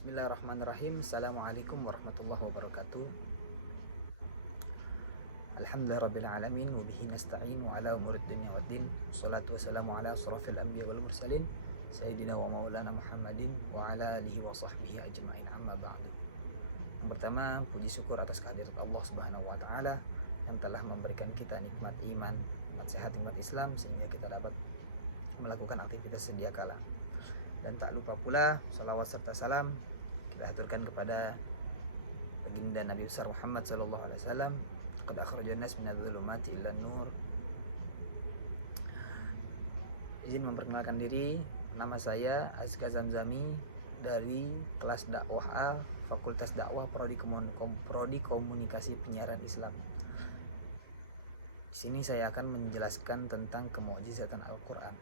Bismillahirrahmanirrahim. Assalamualaikum warahmatullahi wabarakatuh. Alhamdulillahirabbil alamin wa bihi nasta'in wa ala umurid dunya waddin. Wassalatu wassalamu ala asrafil anbiya wal mursalin sayyidina wa maulana Muhammadin wa ala alihi wa sahbihi ajma'in, amma ba'du. Yang pertama, puji syukur atas kehadirat Allah Subhanahu wa taala yang telah memberikan kita nikmat iman, nikmat sehat, nikmat Islam sehingga kita dapat melakukan aktivitas sedia kala. Dan tak lupa pula salawat serta salam kita aturkan kepada baginda Nabi besar Muhammad sallallahu alaihi wasallam, qad akhrajan nas minadz zulumati ila nur. Izin memperkenalkan diri, nama saya Azka Zamzami dari kelas dakwah A, Fakultas Dakwah Prodi Komunikasi Penyiaran Islam. Di sini saya akan menjelaskan tentang kemukjizatan Al-Qur'an.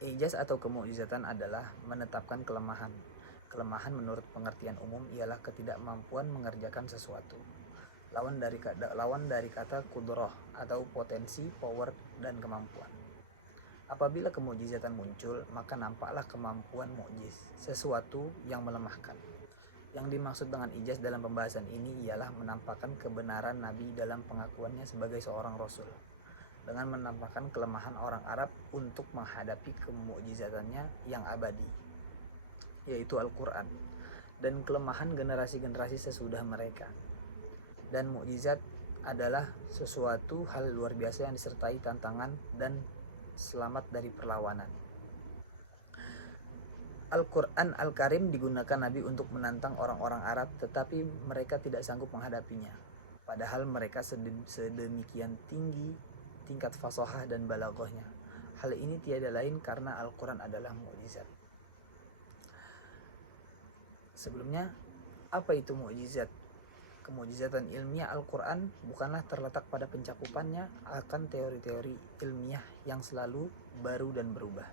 Ijaz atau kemukjizatan adalah menetapkan kelemahan. Kelemahan menurut pengertian umum ialah ketidakmampuan mengerjakan sesuatu. Lawan dari kata kudrah atau potensi, power, dan kemampuan. Apabila kemukjizatan muncul, maka nampaklah kemampuan mukjiz, sesuatu yang melemahkan. Yang dimaksud dengan ijaz dalam pembahasan ini ialah menampakkan kebenaran Nabi dalam pengakuannya sebagai seorang Rasul, dengan menampakkan kelemahan orang Arab untuk menghadapi kemukjizatannya yang abadi, yaitu Al-Quran, dan kelemahan generasi-generasi sesudah mereka. Dan mukjizat adalah sesuatu hal luar biasa yang disertai tantangan dan selamat dari perlawanan. Al-Quran Al-Karim digunakan Nabi untuk menantang orang-orang Arab, tetapi mereka tidak sanggup menghadapinya. Padahal mereka sedemikian tinggi tingkat fasahah dan balaghahnya. Hal ini tiada lain karena Al-Quran adalah mukjizat. Sebelumnya, apa itu mukjizat? Kemukjizatan ilmiah Al-Quran bukanlah terletak pada pencakupannya akan teori-teori ilmiah yang selalu baru dan berubah,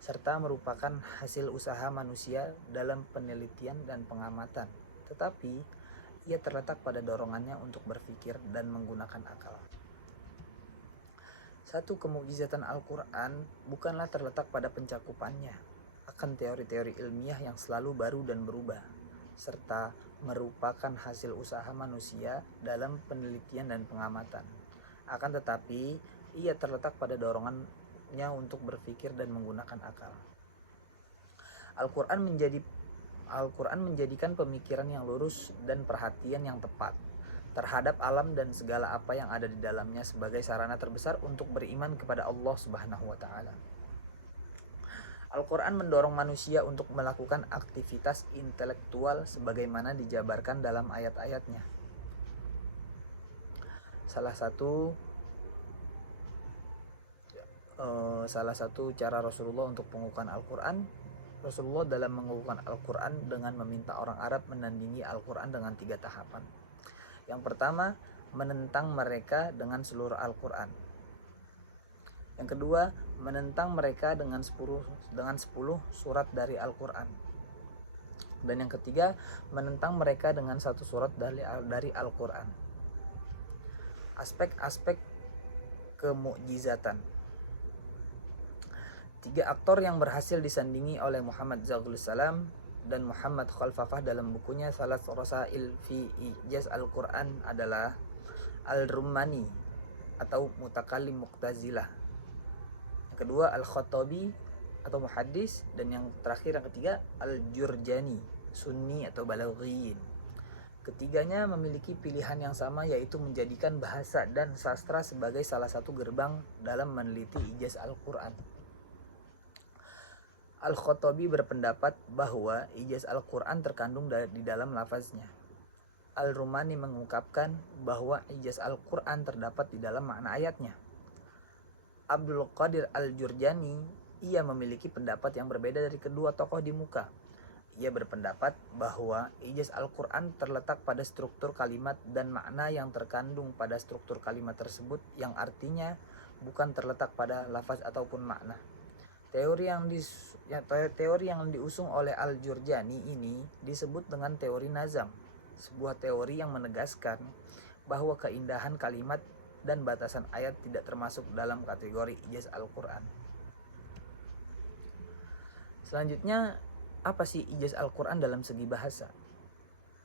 serta merupakan hasil usaha manusia dalam penelitian dan pengamatan, tetapi ia terletak pada dorongannya untuk berpikir dan menggunakan akal. Satu, kemukjizatan Al-Quran bukanlah terletak pada pencakupannya akan teori-teori ilmiah yang selalu baru dan berubah, serta merupakan hasil usaha manusia dalam penelitian dan pengamatan. Akan tetapi, ia terletak pada dorongannya untuk berpikir dan menggunakan akal. Al-Quran menjadikan pemikiran yang lurus dan perhatian yang tepat terhadap alam dan segala apa yang ada di dalamnya sebagai sarana terbesar untuk beriman kepada Allah Subhanahu wa taala. Al-Quran mendorong manusia untuk melakukan aktivitas intelektual sebagaimana dijabarkan dalam ayat-ayatnya. Salah satu cara Rasulullah untuk mengukuhkan Al-Quran, Rasulullah dalam mengukuhkan Al-Quran dengan meminta orang Arab menandingi Al-Quran dengan 3 tahapan. Yang pertama, menentang mereka dengan seluruh Al-Quran. Yang kedua, menentang mereka dengan 10 surat dari Al-Quran. Dan yang ketiga, menentang mereka dengan 1 surat dari Al-Quran. Aspek-aspek kemukjizatan. 3 aktor yang berhasil disandingi oleh Muhammad Zaghulus Salam dan Muhammad Khalfafah dalam bukunya Salas Rasail fi Ijaz Al-Quran adalah Al-Rumani atau Mutakallim Mu'tazilah, yang kedua Al-Khattabi atau Muhaddis, dan yang terakhir yang ketiga Al-Jurjani, Sunni atau Balaghiyin. Ketiganya memiliki pilihan yang sama, yaitu menjadikan bahasa dan sastra sebagai salah satu gerbang dalam meneliti ijaz Al-Quran. Al-Khattabi berpendapat bahwa ijaz Al-Quran terkandung di dalam lafaznya. Al-Rumani mengungkapkan bahwa ijaz Al-Quran terdapat di dalam makna ayatnya. Abdul Qadir Al-Jurjani, ia memiliki pendapat yang berbeda dari kedua tokoh di muka. Ia berpendapat bahwa ijaz Al-Quran terletak pada struktur kalimat dan makna yang terkandung pada struktur kalimat tersebut, yang artinya bukan terletak pada lafaz ataupun makna. Teori yang diusung oleh Al-Jurjani ini disebut dengan teori nazam, sebuah teori yang menegaskan bahwa keindahan kalimat dan batasan ayat tidak termasuk dalam kategori ijaz Al-Quran. Selanjutnya, Apa sih ijaz Al-Quran dalam segi bahasa?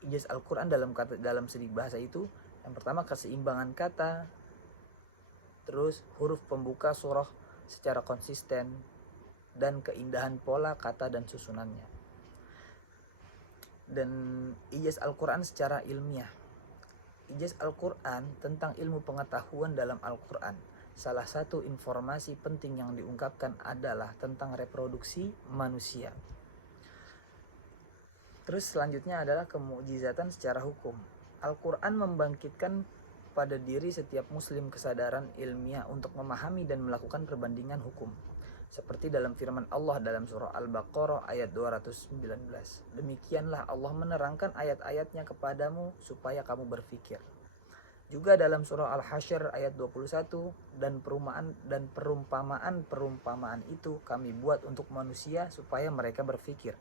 Ijaz Al-Quran dalam segi bahasa itu, yang pertama keseimbangan kata, terus huruf pembuka surah secara konsisten, dan keindahan pola kata dan susunannya. Dan ijaz Al-Quran secara ilmiah. Ijaz Al-Quran tentang ilmu pengetahuan dalam Al-Quran. Salah satu informasi penting yang diungkapkan adalah tentang reproduksi manusia. Terus selanjutnya adalah kemukjizatan secara hukum. Al-Quran membangkitkan pada diri setiap muslim kesadaran ilmiah untuk memahami dan melakukan perbandingan hukum. Seperti dalam firman Allah dalam surah Al-Baqarah ayat 219. Demikianlah Allah menerangkan ayat-ayatnya kepadamu supaya kamu berfikir. Juga dalam surah Al-Hasyr ayat 21, dan perumpamaan itu kami buat untuk manusia supaya mereka berfikir.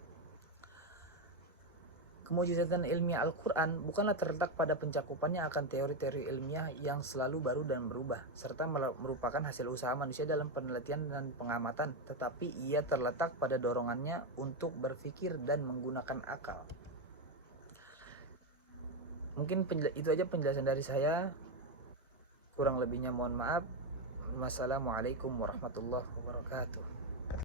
Kemujizatan ilmiah Al-Quran bukanlah terletak pada pencakupannya akan teori-teori ilmiah yang selalu baru dan berubah, serta merupakan hasil usaha manusia dalam penelitian dan pengamatan, tetapi ia terletak pada dorongannya untuk berpikir dan menggunakan akal. Mungkin itu aja penjelasan dari saya. Kurang lebihnya mohon maaf. Wassalamualaikum warahmatullahi wabarakatuh.